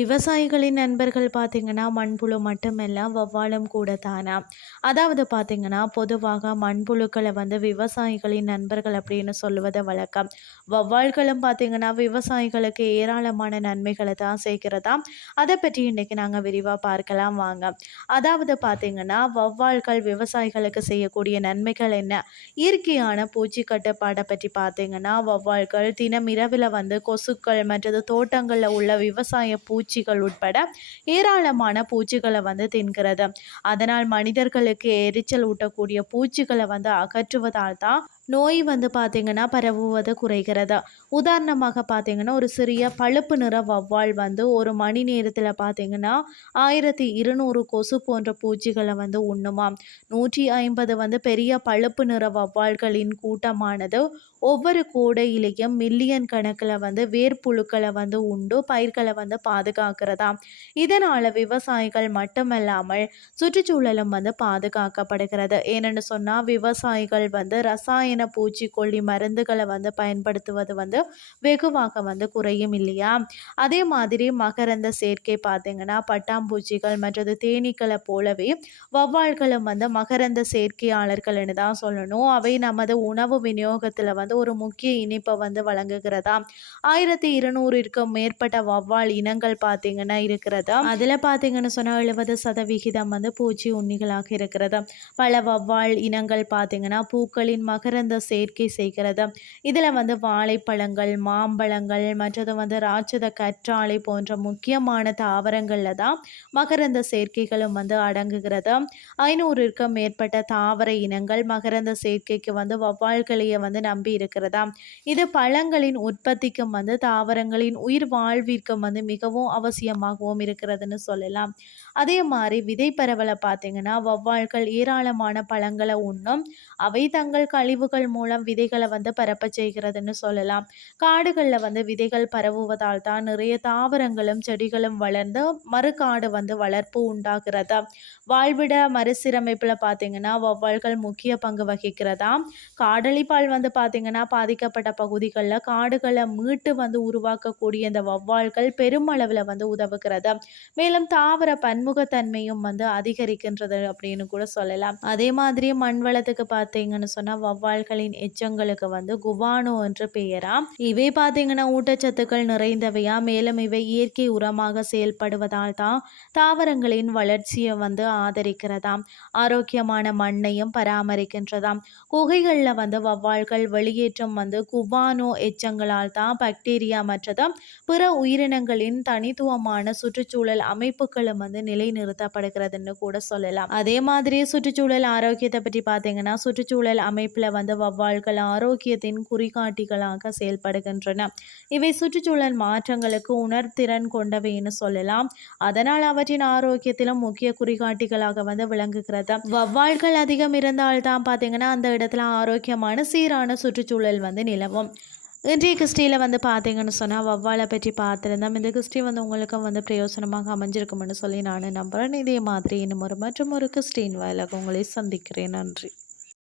விவசாயிகளின் நண்பர்கள் பார்த்திங்கன்னா மண்புழு மட்டுமல்ல வவ்வாலும் கூட தானா? அதாவது பார்த்திங்கன்னா பொதுவாக மண்புழுக்களை வந்து விவசாயிகளின் நண்பர்கள் அப்படின்னு சொல்லுவது வழக்கம். வௌவால்களும் பார்த்தீங்கன்னா விவசாயிகளுக்கு ஏராளமான நன்மைகளை தான் சேர்க்கிறதா அதை பற்றி இன்னைக்கு நாங்கள் விரிவாக பார்க்கலாம் வாங்க. அதாவது பார்த்திங்கன்னா வௌவால்கள் விவசாயிகளுக்கு செய்யக்கூடிய நன்மைகள் என்ன? இயற்கையான பூச்சி கட்டுப்பாடை பற்றி பார்த்திங்கன்னா வௌவால்கள் தினம் இரவில் வந்து கொசுக்கள் மற்றது தோட்டங்களில் உள்ள விவசாய பூச்சிகள் உட்பட ஏராளமான பூச்சிகளை வந்து தின்கிறது. அதனால் மனிதர்களுக்கு எரிச்சல் ஊட்டக்கூடிய பூச்சிகளை வந்து அகற்றுவதால் தான் நோய் வந்து பார்த்திங்கன்னா பரவுவது குறைகிறது? உதாரணமாக பார்த்திங்கன்னா ஒரு சிறிய பழுப்பு நிற வவ்வால் வந்து ஒரு மணி நேரத்தில் பார்த்திங்கன்னா ஆயிரத்தி இருநூறு கொசு போன்ற பூச்சிகளை வந்து உண்ணுமாம். நூற்றி ஐம்பது வந்து பெரிய பழுப்பு நிற வவ்வால்களின் கூட்டமானது ஒவ்வொரு கூடையிலையும் மில்லியன் கணக்கில் வந்து வேர்ப்புழுக்களை வந்து உண்டு பயிர்களை வந்து பாதுகாக்கிறதா இதனால் விவசாயிகள் மட்டுமல்லாமல் சுற்றுச்சூழலும் வந்து பாதுகாக்கப்படுகிறது. ஏனென்னு சொன்னால் விவசாயிகள் வந்து ரசாயன ரசாயன பூச்சிக்கொல்லி மருந்துகளை வந்து பயன்படுத்துவது வந்து வெகுவாக வந்து குறையும் இல்லையா? அதே மாதிரி மகரந்த சேர்க்கை பார்த்தீங்கன்னா பட்டாம்பூச்சிகள் மற்றது தேனீக்களை போலவே வவ்வால்களும் வந்து மகரந்த சேர்க்கையாளர்கள்னு தான் சொல்லணும். அவை நமது உணவு விநியோகத்தில் வந்து ஒரு முக்கிய இனிப்பை வந்து வழங்குகிறதா? ஆயிரத்தி இருநூறுக்கும் மேற்பட்ட வவ்வால் இனங்கள் பார்த்தீங்கன்னா இருக்கிறதா? அதில் பார்த்தீங்கன்னு சொன்னால் எழுபது சதவிகிதம் வந்து பூச்சி உண்ணிகளாக இருக்கிறது. பல வவ்வால் இனங்கள் பார்த்தீங்கன்னா பூக்களின் மகர மகரந்த சேர்க்கை செய்கிறது இதில் வந்து வாழைப்பழங்கள் மாம்பழங்கள் மற்றது வந்து ராட்சத கற்றாழை போன்ற முக்கியமான தாவரங்களில் தான் மகரந்த சேர்க்கைகளும் வந்து அடங்குகிறது ஐநூறுக்கும் மேற்பட்ட தாவர இனங்கள் மகரந்த சேர்க்கைக்கு வந்து வவ்வால்களையே வந்து நம்பி இருக்கிறதா இது பழங்களின் உற்பத்திக்கும் வந்து தாவரங்களின் உயிர் வாழ்விற்கும் வந்து மிகவும் அவசியமாகவும் இருக்கிறதுன்னு சொல்லலாம். அதே மாதிரி விதை பரவலை பார்த்தீங்கன்னா வவ்வால்கள் ஏராளமான பழங்களை உண்ணும் அவை தங்கள் கழிவு விதைகள் மூலம் விதைகளை வந்து பரப்ப செய்கிறதுன்னு சொல்லலாம். காடுகளில் வந்து விதைகள் பரவுவதால் தான் நிறைய தாவரங்களும் செடிகளும் வளர்ந்து மறுகாடு வந்து வளர்ப்பு உண்டாகிறது. வாழ்விட மறுசீரமைப்பில் பார்த்தீங்கன்னா வௌவால்கள் முக்கிய பங்கு வகிக்கிறதா? காடழிப்பால் வந்து பார்த்தீங்கன்னா பாதிக்கப்பட்ட பகுதிகளில் காடுகளை மீட்டு வந்து உருவாக்கக்கூடிய இந்த வௌவால்கள் பெருமளவில் வந்து உதவுகிறது. மேலும் தாவர பன்முகத்தன்மையும் வந்து அதிகரிக்கின்றது அப்படின்னு கூட சொல்லலாம். அதே மாதிரி மண் வளத்துக்கு பார்த்தீங்கன்னு சொன்னால் வௌவால் தாவரங்களின் எச்சங்களுக்கு வந்து குவானோ என்று பெயராம். இவை பார்த்தீங்கன்னா ஊட்டச்சத்துக்கள் நிறைந்தவையா? மேலும் இவை இயற்கை உரமாக செயல்படுவதால் தான் தாவரங்களின் வளர்ச்சியை வந்து ஆதரிக்கிறதாம். ஆரோக்கியமான மண்ணையும் பராமரிக்கின்றதாம். குகைகளில் வந்து வவ்வால்கள் வெளியேற்றம் வந்து குவானோ எச்சங்களால் தான் பாக்டீரியா மற்றதும் பிற உயிரினங்களின் தனித்துவமான சுற்றுச்சூழல் அமைப்புகளும் வந்து நிலைநிறுத்தப்படுகிறதுன்னு கூட சொல்லலாம். அதே மாதிரி சுற்றுச்சூழல் ஆரோக்கியத்தை பற்றி பார்த்தீங்கன்னா சுற்றுச்சூழல் அமைப்பில் வந்து வவ்வால்கள் ஆரோக்கியத்தின் குறிகாட்டிகளாக செயல்படுகின்றன. இவை சுற்றுச்சூழல் மாற்றங்களுக்கு உணர்திறன் கொண்டவைன்னு சொல்லலாம். அதனால் அவற்றின் ஆரோக்கியத்திலும் முக்கிய குறிகாட்டிகளாக வந்து விளங்குகிறது. வவ்வால்கள் அதிகம் இருந்தால்தான் பார்த்தீங்கன்னா அந்த இடத்துல ஆரோக்கியமான சீரான சுற்றுச்சூழல் வந்து நிலவும். இன்றைய கிறிஸ்டியில் வந்து பார்த்தீங்கன்னு சொன்னால் வவ்வாலை பற்றி பார்த்துருந்தோம். இந்த கிறிஸ்டி வந்து உங்களுக்கும் வந்து பிரயோசனமாக அமைஞ்சிருக்கும்னு சொல்லி நான் நம்புகிறேன் இதே மாதிரி இன்னும் ஒரு மற்றும் ஒரு கிறிஸ்டின் வாயிலாக உங்களை சந்திக்கிறேன். நன்றி.